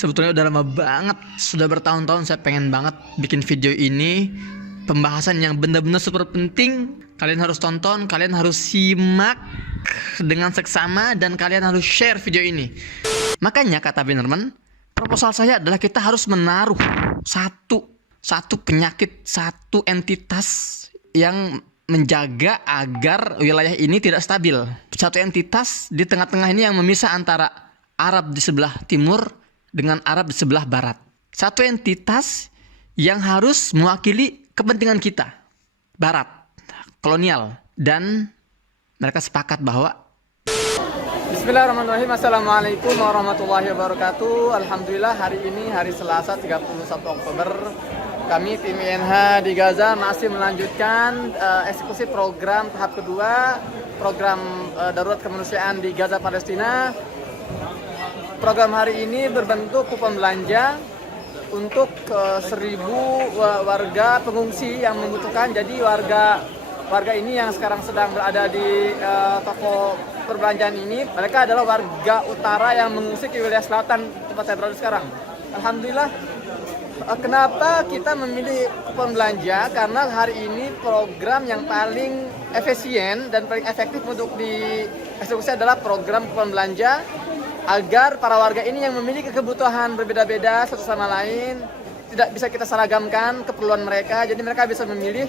Sebetulnya udah lama banget, sudah bertahun-tahun saya pengen banget bikin video ini. Pembahasan yang benar-benar super penting. Kalian harus tonton, kalian harus simak dengan seksama, dan kalian harus share video ini. Makanya kata Binerman, proposal saya adalah kita harus menaruh satu penyakit, satu entitas yang menjaga agar wilayah ini tidak stabil. Satu entitas di tengah-tengah ini yang memisah antara Arab di sebelah timur dengan Arab di sebelah barat. Satu entitas yang harus mewakili kepentingan kita, barat, kolonial. Dan mereka sepakat bahwa Bismillahirrahmanirrahim. Assalamualaikum warahmatullahi wabarakatuh. Alhamdulillah, hari ini hari Selasa 31 Oktober. Kami tim INH di Gaza masih melanjutkan eksekusi program tahap kedua, program darurat kemanusiaan di Gaza Palestina. Program hari ini berbentuk kupon belanja untuk 1.000 warga pengungsi yang membutuhkan. Jadi warga ini yang sekarang sedang berada di toko perbelanjaan ini, mereka adalah warga utara yang mengungsi ke wilayah selatan tempat saya berada sekarang. Alhamdulillah. Kenapa kita memilih kupon belanja? Karena hari ini program yang paling efisien dan paling efektif untuk dieksekusi adalah program kupon belanja, agar para warga ini yang memiliki kebutuhan berbeda-beda satu sama lain tidak bisa kita seragamkan keperluan mereka. Jadi mereka bisa memilih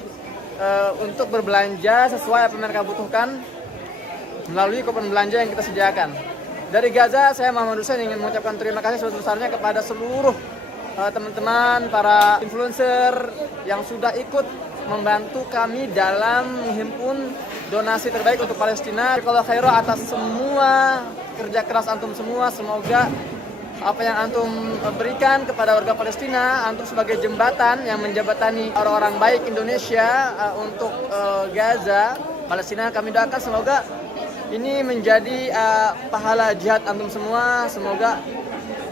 untuk berbelanja sesuai apa yang mereka butuhkan melalui kupon belanja yang kita sediakan. Dari Gaza, saya Muhammad Hussein ingin mengucapkan terima kasih sebesar-besarnya kepada seluruh teman-teman, para influencer yang sudah ikut membantu kami dalam menghimpun donasi terbaik untuk Palestina. Kalau khairah atas semua kerja keras antum semua, semoga apa yang antum berikan kepada warga Palestina, antum sebagai jembatan yang menjembatani orang-orang baik Indonesia untuk Gaza, Palestina, kami doakan semoga ini menjadi pahala jihad antum semua, semoga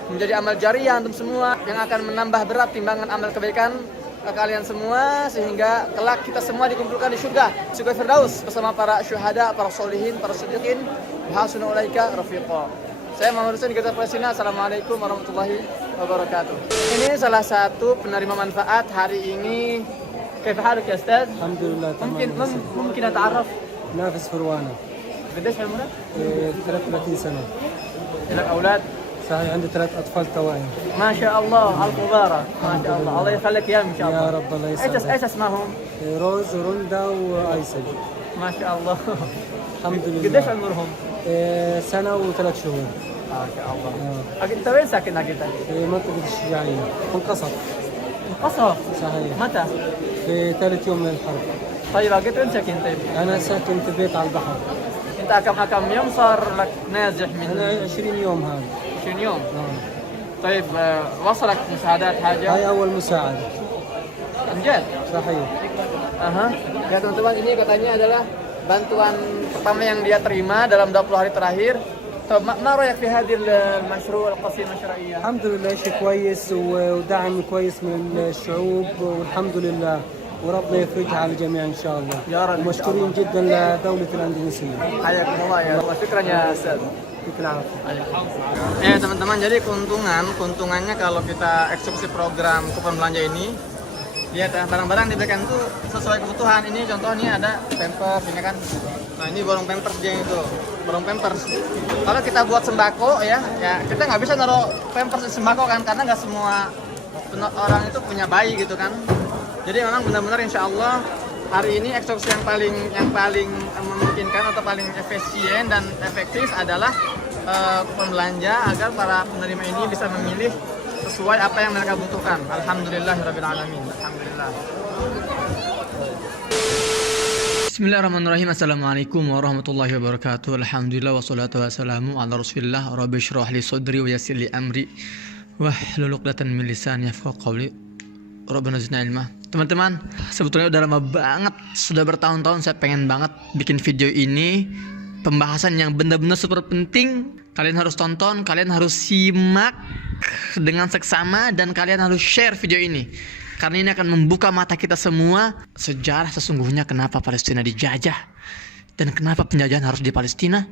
menjadi amal jariah antum semua yang akan menambah berat timbangan amal kebaikan kalian semua, sehingga kelak kita semua dikumpulkan di surga Firdaus bersama para syuhada, para solihin, para siddiqin, hasuna ulaika rafiqa. Saya Muhammad Hussein, Gaza Palestina. Assalamualaikum warahmatullahi wabarakatuh. Ini salah satu penerima manfaat hari ini. Kaifa haluk ya Ustaz? Alhamdulillah. Mungkin أتعرف نافس فروانا. قديش عمرك؟ 33 سنة. لك أولاد؟ صحيح، عندي 3 أطفال توائم. ما شاء الله، ألف مبارك. ما شاء الله، الله يخليك إياهم إن شاء الله. يا رب، الله يسعدك. إيش اسمهم؟ روز وروندا وأيسل. ما شاء الله. الحمد لله. قديش عمرهم؟ سنة و3 شهور. ما شاء الله. أنت وين ساكن أنت؟ في منطقة الشجاعية، منقصف. قصف؟ صحيح. متى؟ في ثالث يوم من الحرب. طيب أنت وين ساكن طيب؟ أنا ساكن في بيت على البحر. أنت كم يوم صار لك نازح من؟ أنا 20 يوم هذا. 20 يوم. طيب وصلك مساعدات حاجة؟ هاي أول مساعدة. Anjir. صحيح. Ya teman-teman, ini katanya adalah bantuan pertama yang dia terima dalam 20 hari terakhir. طب ما رأيك في هذه المشروع القصيمة الشرعية؟ الحمد لله، شيء كويس ودعم كويس من الشعوب، والحمد لله، وربنا يفرجها على الجميع إن شاء الله. يا رب. ومشكورين جدا لدولة الأندونيسية. حياكم الله يا الله. شكرا يا أستاذ. Ya teman-teman, jadi keuntungannya kalau kita eksekusi program kupon belanja ini, ya barang-barang diberikan itu sesuai kebutuhan. Ini contohnya ada pampers, ini kan. Nah ini borong pampers dia itu, borong pampers. Kalau kita buat sembako ya kita nggak bisa naruh pampers di sembako kan, karena nggak semua orang itu punya bayi gitu kan. Jadi memang benar-benar insya Allah hari ini eksekusi yang paling memungkinkan atau paling efisien dan efektif adalah kupon belanja, agar para penerima ini bisa memilih sesuai apa yang mereka butuhkan. Alhamdulillahirabbil alamin. Alhamdulillah. Bismillahirrahmanirrahim. Assalamualaikum warahmatullahi wabarakatuh. Alhamdulillah wassalatu wassalamu ala Rasulillah. Rabbi shrah li sadri wa yassir li amri wahlul 'uqdatam min lisani yafqahu qawli. Rabbana zidna ilma. Teman-teman, sebetulnya udah lama banget, sudah bertahun-tahun saya pengen banget bikin video ini. Pembahasan yang benar-benar super penting. Kalian harus tonton, kalian harus simak dengan seksama, dan kalian harus share video ini. Karena ini akan membuka mata kita semua sejarah sesungguhnya kenapa Palestina dijajah, dan kenapa penjajahan harus di Palestina,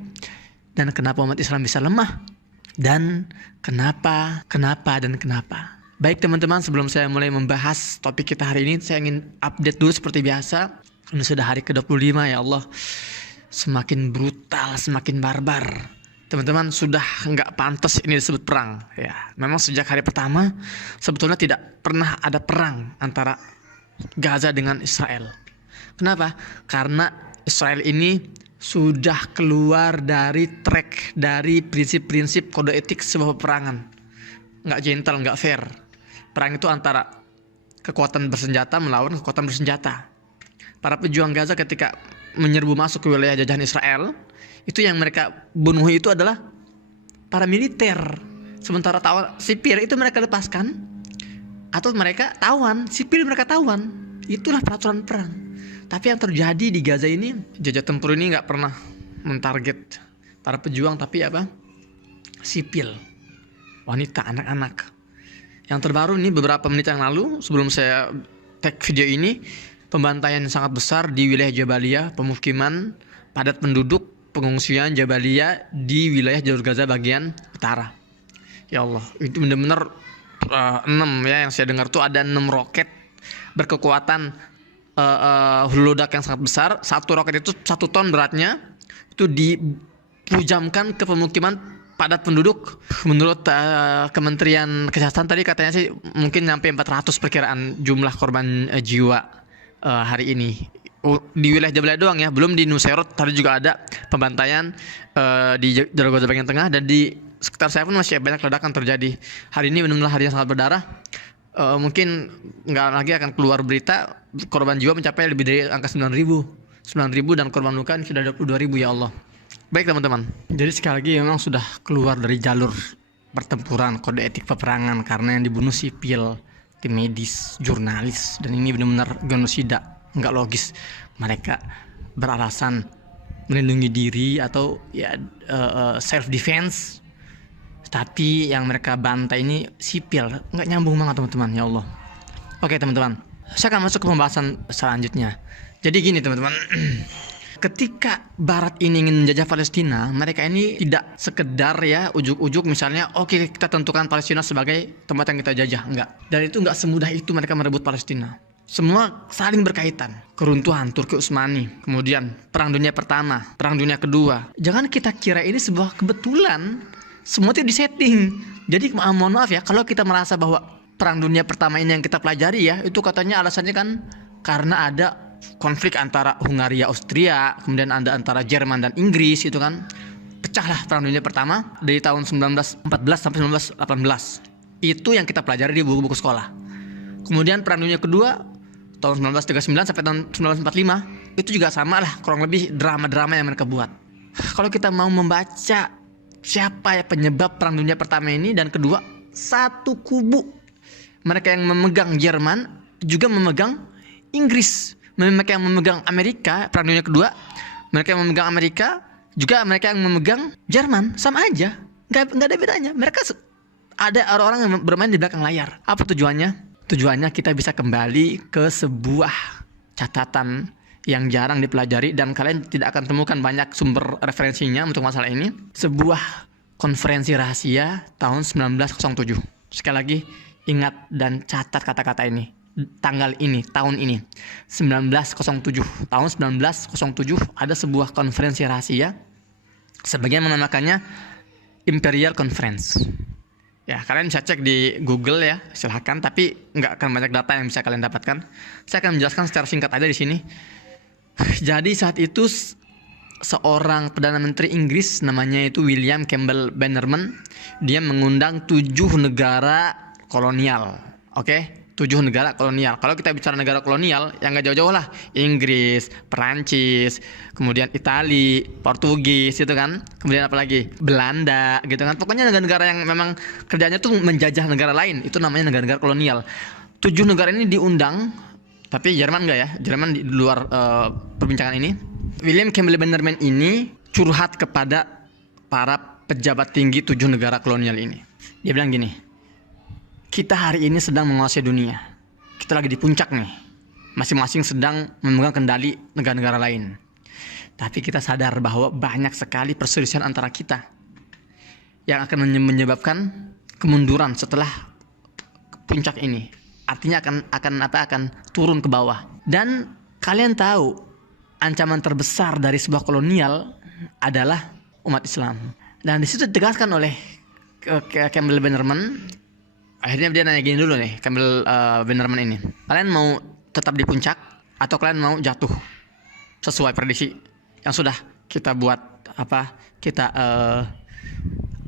dan kenapa umat Islam bisa lemah, dan kenapa. Baik teman-teman, sebelum saya mulai membahas topik kita hari ini, saya ingin update dulu seperti biasa. Ini sudah hari ke-25, ya Allah. Semakin brutal, semakin barbar. Teman-teman, sudah nggak pantas ini disebut perang. Ya, memang sejak hari pertama sebetulnya tidak pernah ada perang antara Gaza dengan Israel. Kenapa? Karena Israel ini sudah keluar dari track, dari prinsip-prinsip kode etik sebuah peperangan. Nggak gentle, nggak fair. Perang itu antara kekuatan bersenjata melawan kekuatan bersenjata. Para pejuang Gaza ketika menyerbu masuk ke wilayah jajahan Israel, itu yang mereka bunuh itu adalah para militer. Sementara sipil itu mereka lepaskan, atau mereka tawan, sipil mereka tawan. Itulah peraturan perang. Tapi yang terjadi di Gaza ini, jajah tempur ini nggak pernah mentarget para pejuang, tapi apa? Sipil, wanita, anak-anak. Yang terbaru ini beberapa menit yang lalu, sebelum saya tag video ini, pembantaian yang sangat besar di wilayah Jabalia, pemukiman padat penduduk, pengungsian Jabalia di wilayah jalur Gaza bagian utara. Ya Allah, itu benar-benar 6 ya, yang saya dengar tuh ada 6 roket berkekuatan hulu ledak yang sangat besar. Satu roket itu 1 ton beratnya, itu dipujamkan ke pemukiman padat penduduk. Menurut Kementerian Kesehatan tadi katanya sih mungkin sampai 400 perkiraan jumlah korban jiwa hari ini. Di wilayah Jabalia doang ya, belum di Nusairat. Tadi juga ada pembantaian di jalur Gaza bagian tengah, dan di sekitar saya pun masih banyak ledakan terjadi. Hari ini benar-benar hari yang sangat berdarah. Mungkin nggak lagi akan keluar berita korban jiwa mencapai lebih dari angka 9.000 dan korban luka sudah 22.000, ya Allah. Baik teman-teman, jadi sekali lagi memang sudah keluar dari jalur pertempuran kode etik peperangan, karena yang dibunuh sipil, tim medis, jurnalis, dan ini benar-benar genosida. Nggak logis. Mereka beralasan melindungi diri atau ya self defense, tapi yang mereka bantai ini sipil. Nggak nyambung banget teman-teman, ya Allah. Oke teman-teman, saya akan masuk ke pembahasan selanjutnya. Jadi gini teman-teman, ketika Barat ini ingin menjajah Palestina, mereka ini tidak sekedar ya ujuk-ujuk misalnya oke, kita tentukan Palestina sebagai tempat yang kita jajah. Enggak. Dan itu enggak semudah itu mereka merebut Palestina. Semua saling berkaitan. Keruntuhan Turki Utsmani, kemudian Perang Dunia Pertama, Perang Dunia Kedua. Jangan kita kira ini sebuah kebetulan. Semua itu disetting. Jadi mohon maaf ya, kalau kita merasa bahwa Perang Dunia Pertama ini yang kita pelajari ya, itu katanya alasannya kan karena ada konflik antara Hungaria, Austria, kemudian ada antara Jerman dan Inggris, itu kan pecahlah Perang Dunia Pertama dari tahun 1914 sampai 1918. Itu yang kita pelajari di buku-buku sekolah. Kemudian Perang Dunia Kedua tahun 1939 sampai tahun 1945, itu juga sama lah, kurang lebih drama-drama yang mereka buat. Kalau kita mau membaca siapa ya penyebab Perang Dunia Pertama ini dan Kedua, satu kubu. Mereka yang memegang Jerman juga memegang Inggris. Mereka yang memegang Amerika, Perang Dunia Kedua, mereka yang memegang Amerika juga mereka yang memegang Jerman, sama aja, nggak ada bedanya. Mereka ada orang-orang yang bermain di belakang layar. Apa tujuannya? Tujuannya kita bisa kembali ke sebuah catatan yang jarang dipelajari dan kalian tidak akan temukan banyak sumber referensinya untuk masalah ini. Sebuah konferensi rahasia tahun 1907. Sekali lagi ingat dan catat kata-kata ini. Tanggal ini, tahun ini 1907. Tahun 1907 ada sebuah konferensi rahasia. Sebagian menamakannya Imperial Conference. Ya, kalian bisa cek di Google ya, silahkan. Tapi nggak akan banyak data yang bisa kalian dapatkan. Saya akan menjelaskan secara singkat aja di sini. Jadi saat itu seorang Perdana Menteri Inggris namanya itu William Campbell Bannerman, dia mengundang 7 negara kolonial. Oke? 7 negara kolonial. Kalau kita bicara negara kolonial, yang nggak jauh-jauh lah, Inggris, Perancis, kemudian Itali, Portugis, gitu kan. Kemudian apa lagi? Belanda, gitu kan. Pokoknya negara-negara yang memang kerjanya tuh menjajah negara lain, itu namanya negara-negara kolonial. 7 negara ini diundang, tapi Jerman nggak ya? Jerman di luar perbincangan ini. William Campbell Bannerman ini curhat kepada para pejabat tinggi 7 negara kolonial ini. Dia bilang gini, kita hari ini sedang menguasai dunia. Kita lagi di puncak nih. Masing-masing sedang memegang kendali negara-negara lain. Tapi kita sadar bahwa banyak sekali perselisihan antara kita. yang akan menyebabkan kemunduran setelah puncak ini. Artinya akan turun ke bawah. Dan kalian tahu ancaman terbesar dari sebuah kolonial adalah umat Islam. Dan di situ ditegaskan oleh Campbell Bannerman. Akhirnya dia nanya gini dulu nih, Campbell Bannerman ini. Kalian mau tetap di puncak atau kalian mau jatuh sesuai prediksi yang sudah kita buat kita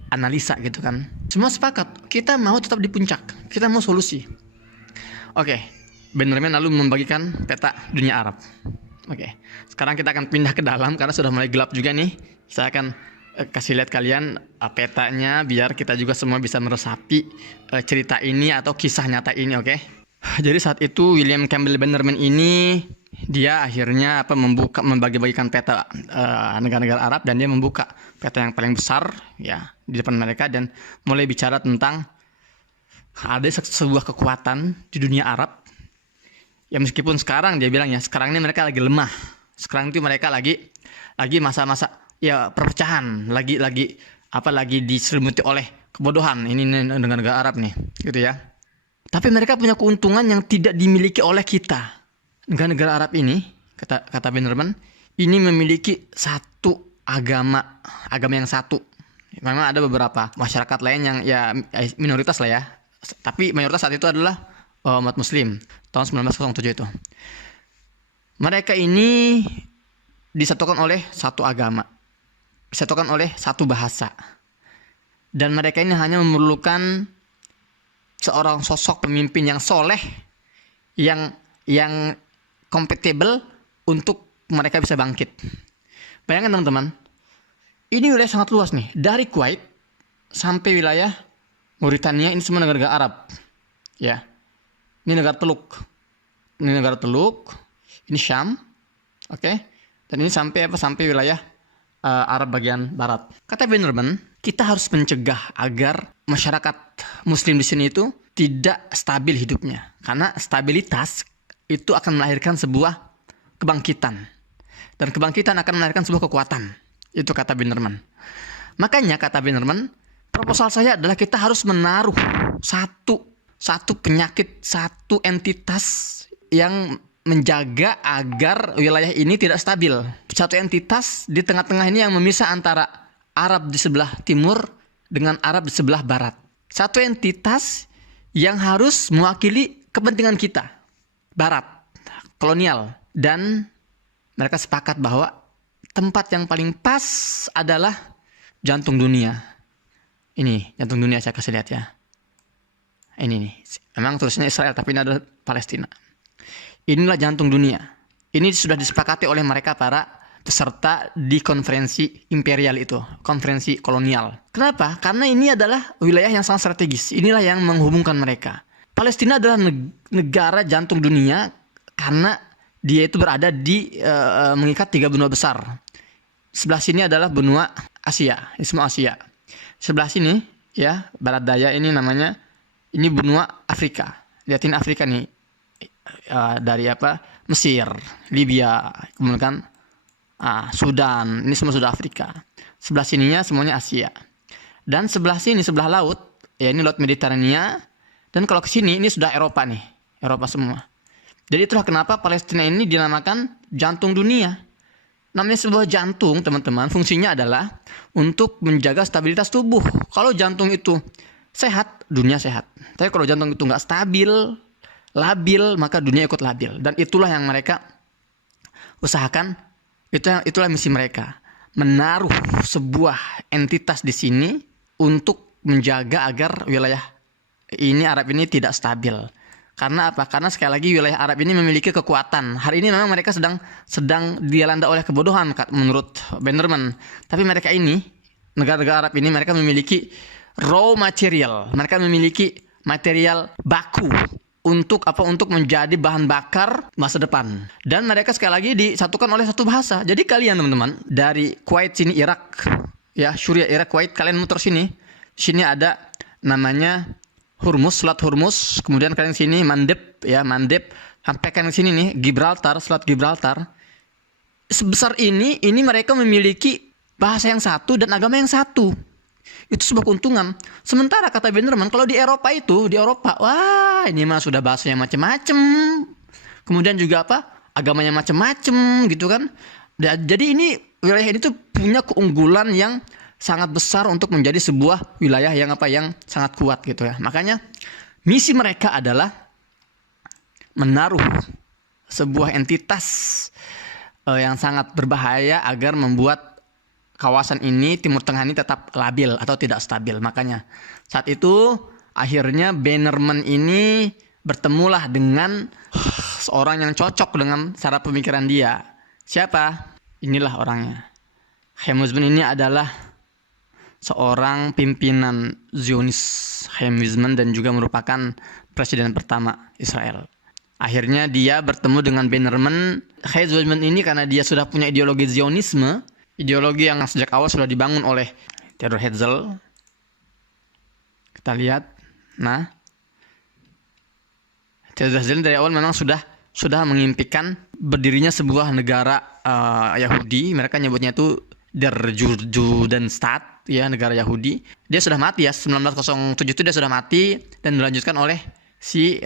analisa gitu kan. Semua sepakat, kita mau tetap di puncak, kita mau solusi. Oke, Bannerman lalu membagikan peta dunia Arab. Oke, sekarang kita akan pindah ke dalam karena sudah mulai gelap juga nih. Saya akan kasih lihat kalian petanya biar kita juga semua bisa meresapi cerita ini atau kisah nyata ini, oke? Jadi saat itu William Campbell Bannerman ini dia akhirnya membagi-bagikan peta negara-negara Arab, dan dia membuka peta yang paling besar ya di depan mereka dan mulai bicara tentang ada sebuah kekuatan di dunia Arab. Ya meskipun sekarang dia bilang ya sekarang ini mereka lagi lemah. Sekarang itu mereka lagi masa-masa ya perpecahan, lagi diselimuti oleh kebodohan ini negara-negara Arab nih, gitu ya. Tapi mereka punya keuntungan yang tidak dimiliki oleh kita. Negara-negara Arab ini, kata Bannerman, ini memiliki satu agama yang satu. Memang ada beberapa masyarakat lain yang ya minoritas lah ya. Tapi mayoritas saat itu adalah umat Muslim tahun 1907 itu. Mereka ini disatukan oleh satu agama, disatukan oleh satu bahasa, dan mereka ini hanya memerlukan seorang sosok pemimpin yang soleh, yang kompatibel untuk mereka bisa bangkit. Bayangkan teman-teman, ini wilayah sangat luas nih, dari Kuwait sampai wilayah Mauritania, ini semua negara-negara Arab. Ya, ini negara teluk, ini Syam, oke, dan ini sampai wilayah Arab bagian barat. Kata Bannerman, kita harus mencegah agar masyarakat Muslim di sini itu tidak stabil hidupnya, karena stabilitas itu akan melahirkan sebuah kebangkitan, dan kebangkitan akan melahirkan sebuah kekuatan. Itu kata Bannerman. Makanya kata Bannerman, proposal saya adalah kita harus menaruh satu penyakit, satu entitas yang menjaga agar wilayah ini tidak stabil. Satu entitas di tengah-tengah ini yang memisah antara Arab di sebelah timur dengan Arab di sebelah barat. Satu entitas yang harus mewakili kepentingan kita, barat, kolonial. Dan mereka sepakat bahwa tempat yang paling pas adalah jantung dunia. Ini jantung dunia, saya kasih lihat ya. Ini nih, memang tulisnya Israel tapi ini adalah Palestina. Inilah jantung dunia. Ini sudah disepakati oleh mereka para peserta di konferensi imperial itu, konferensi kolonial. Kenapa? Karena ini adalah wilayah yang sangat strategis. Inilah yang menghubungkan mereka. Palestina adalah negara jantung dunia karena dia itu berada di mengikat 3 benua besar. Sebelah sini adalah benua Asia, ini semua Asia. Sebelah sini ya, barat daya ini namanya, ini benua Afrika. Lihatin Afrika nih. Dari Mesir, Libya, kemudian Sudan, ini semua sudah Afrika. Sebelah sininya semuanya Asia. Dan sebelah sini, sebelah laut, ya ini laut Mediterania. Dan kalau ke sini ini sudah Eropa nih, Eropa semua. Jadi itulah kenapa Palestina ini dinamakan jantung dunia. Namanya sebuah jantung, teman-teman, fungsinya adalah untuk menjaga stabilitas tubuh. Kalau jantung itu sehat, dunia sehat. Tapi kalau jantung itu nggak stabil, labil, maka dunia ikut labil. Dan itulah yang mereka usahakan. Itulah misi mereka, menaruh sebuah entitas di sini untuk menjaga agar wilayah ini, Arab ini, tidak stabil. Karena apa? Karena sekali lagi wilayah Arab ini memiliki kekuatan. Hari ini memang mereka sedang dilanda oleh kebodohan menurut Bannerman. Tapi mereka ini, negara-negara Arab ini, mereka memiliki raw material. Mereka memiliki material baku untuk menjadi bahan bakar masa depan. Dan mereka sekali lagi disatukan oleh satu bahasa. Jadi kalian teman-teman dari Kuwait sini, Irak ya, Suriah, Irak, Kuwait, kalian muter sini. Sini ada namanya Hormuz, Selat Hormuz. Kemudian kalian sini Mandeb ya, Mandeb. Sampai kalian sini nih Gibraltar, Selat Gibraltar. Sebesar ini mereka memiliki bahasa yang satu dan agama yang satu. Itu sebuah keuntungan. Sementara kata Bannerman, kalau di Eropa, wah ini mah sudah bahasanya macam-macam. Kemudian juga agamanya macam-macam gitu kan. Jadi ini wilayah ini tuh punya keunggulan yang sangat besar untuk menjadi sebuah wilayah yang sangat kuat gitu ya. Makanya misi mereka adalah menaruh sebuah entitas yang sangat berbahaya agar membuat kawasan ini, Timur Tengah ini tetap labil atau tidak stabil. Makanya saat itu akhirnya Bannerman ini bertemulah dengan seorang yang cocok dengan cara pemikiran dia. Siapa? Inilah orangnya. Chaim Weizmann ini adalah seorang pimpinan Zionis, Chaim Weizmann, dan juga merupakan presiden pertama Israel. Akhirnya dia bertemu dengan Bannerman. Chaim Weizmann ini karena dia sudah punya ideologi Zionisme, ideologi yang sejak awal sudah dibangun oleh Theodor Herzl. Kita lihat. Nah, Theodor Herzl dari awal memang sudah mengimpikan berdirinya sebuah negara Yahudi. Mereka nyebutnya itu Der Judenstaat, ya, negara Yahudi. Dia sudah mati ya, 1907 itu dia sudah mati dan dilanjutkan oleh si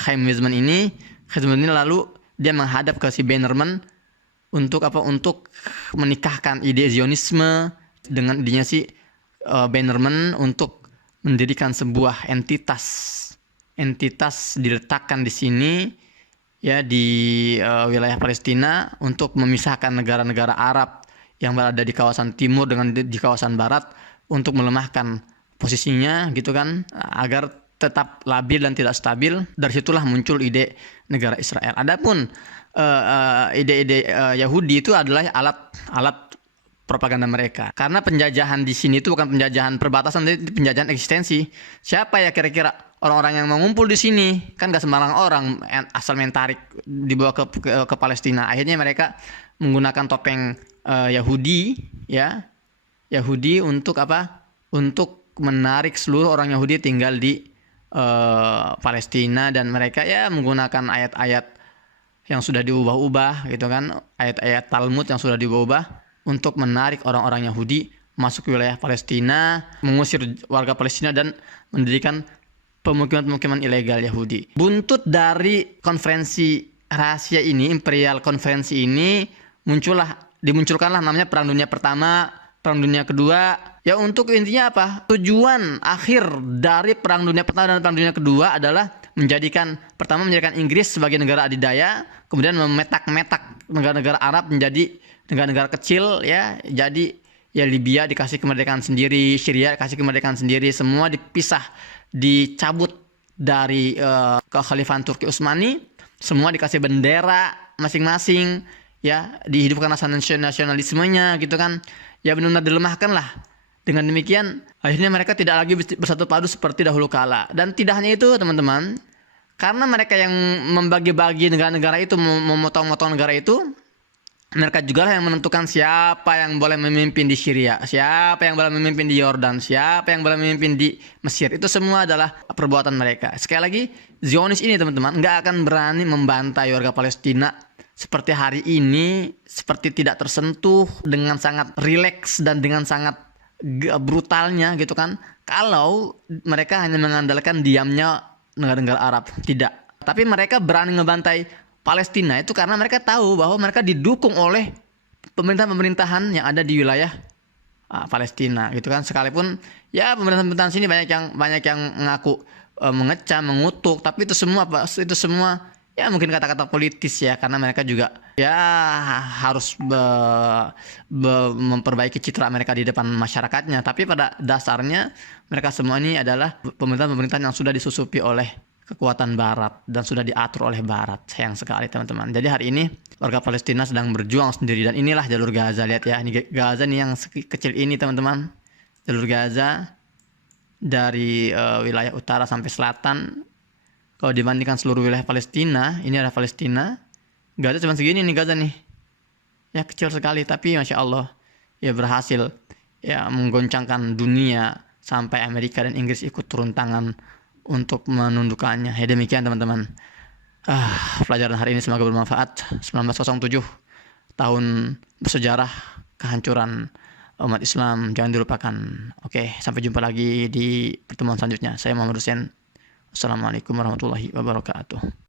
Chaim Weizmann ini. Chaim Weizmann ini lalu dia menghadap ke si Bannerman untuk menikahkan ide Zionisme dengan idenya si Bannerman untuk mendirikan sebuah entitas diletakkan di sini ya, di wilayah Palestina, untuk memisahkan negara-negara Arab yang berada di kawasan timur dengan di kawasan barat, untuk melemahkan posisinya gitu kan, agar tetap labil dan tidak stabil. Dari situlah muncul ide negara Israel. Adapun ide-ide Yahudi itu adalah alat propaganda mereka. Karena penjajahan di sini itu bukan penjajahan perbatasan, tapi penjajahan eksistensi. Siapa ya kira-kira orang-orang yang mengumpul di sini? Kan gak sembarang orang asal mentarik dibawa ke Palestina. Akhirnya mereka menggunakan topeng Yahudi, ya, Yahudi untuk Untuk menarik seluruh orang Yahudi tinggal di Palestina, dan mereka ya menggunakan ayat-ayat yang sudah diubah-ubah gitu kan, ayat-ayat Talmud yang sudah diubah untuk menarik orang-orang Yahudi masuk ke wilayah Palestina, mengusir warga Palestina dan mendirikan pemukiman-pemukiman ilegal Yahudi. Buntut dari konferensi rahasia ini, imperial konferensi ini, dimunculkanlah namanya Perang Dunia Pertama, Perang Dunia Kedua. Ya, untuk intinya tujuan akhir dari Perang Dunia Pertama dan Perang Dunia Kedua adalah menjadikan Inggris sebagai negara adidaya, kemudian memetak-metak negara-negara Arab menjadi negara-negara kecil ya. Jadi ya Libya dikasih kemerdekaan sendiri, Syria dikasih kemerdekaan sendiri, semua dipisah, dicabut dari kekhalifahan Turki Utsmani, semua dikasih bendera masing-masing ya, dihidupkan rasa nasionalismenya gitu kan. Ya benar-benar dilemahkan lah. Dengan demikian akhirnya mereka tidak lagi bersatu padu seperti dahulu kala. Dan tidak hanya itu teman-teman, karena mereka yang membagi-bagi negara-negara itu, memotong-motong negara itu, mereka juga lah yang menentukan siapa yang boleh memimpin di Syria, siapa yang boleh memimpin di Yordan, siapa yang boleh memimpin di Mesir. Itu semua adalah perbuatan mereka. Sekali lagi, Zionis ini teman-teman nggak akan berani membantai warga Palestina seperti hari ini, seperti tidak tersentuh, dengan sangat rileks dan dengan sangat brutalnya gitu kan, kalau mereka hanya mengandalkan diamnya negara-negara Arab. Tidak, tapi mereka berani ngebantai Palestina itu karena mereka tahu bahwa mereka didukung oleh pemerintahan-pemerintahan yang ada di wilayah Palestina gitu kan. Sekalipun ya pemerintahan-pemerintahan sini banyak yang mengaku mengecam, mengutuk, tapi itu semua ya mungkin kata-kata politis ya, karena mereka juga ya harus memperbaiki citra mereka di depan masyarakatnya. Tapi pada dasarnya mereka semua ini adalah pemerintahan-pemerintahan yang sudah disusupi oleh kekuatan Barat dan sudah diatur oleh Barat. Sayang sekali teman-teman. Jadi hari ini warga Palestina sedang berjuang sendiri, dan inilah jalur Gaza. Lihat ya, ini Gaza nih yang kecil ini teman-teman. Jalur Gaza dari wilayah utara sampai selatan. Kalau dibandingkan seluruh wilayah Palestina, ini adalah Palestina. Gaza cuma segini nih Gaza nih. Ya kecil sekali, tapi Masya Allah ya berhasil ya menggoncangkan dunia sampai Amerika dan Inggris ikut turun tangan untuk menundukkannya. Ya demikian teman-teman. Pelajaran hari ini semoga bermanfaat. 1907 tahun bersejarah kehancuran umat Islam jangan dilupakan. Oke, sampai jumpa lagi di pertemuan selanjutnya. Saya Muhammad Hussein. Assalamualaikum warahmatullahi wabarakatuh.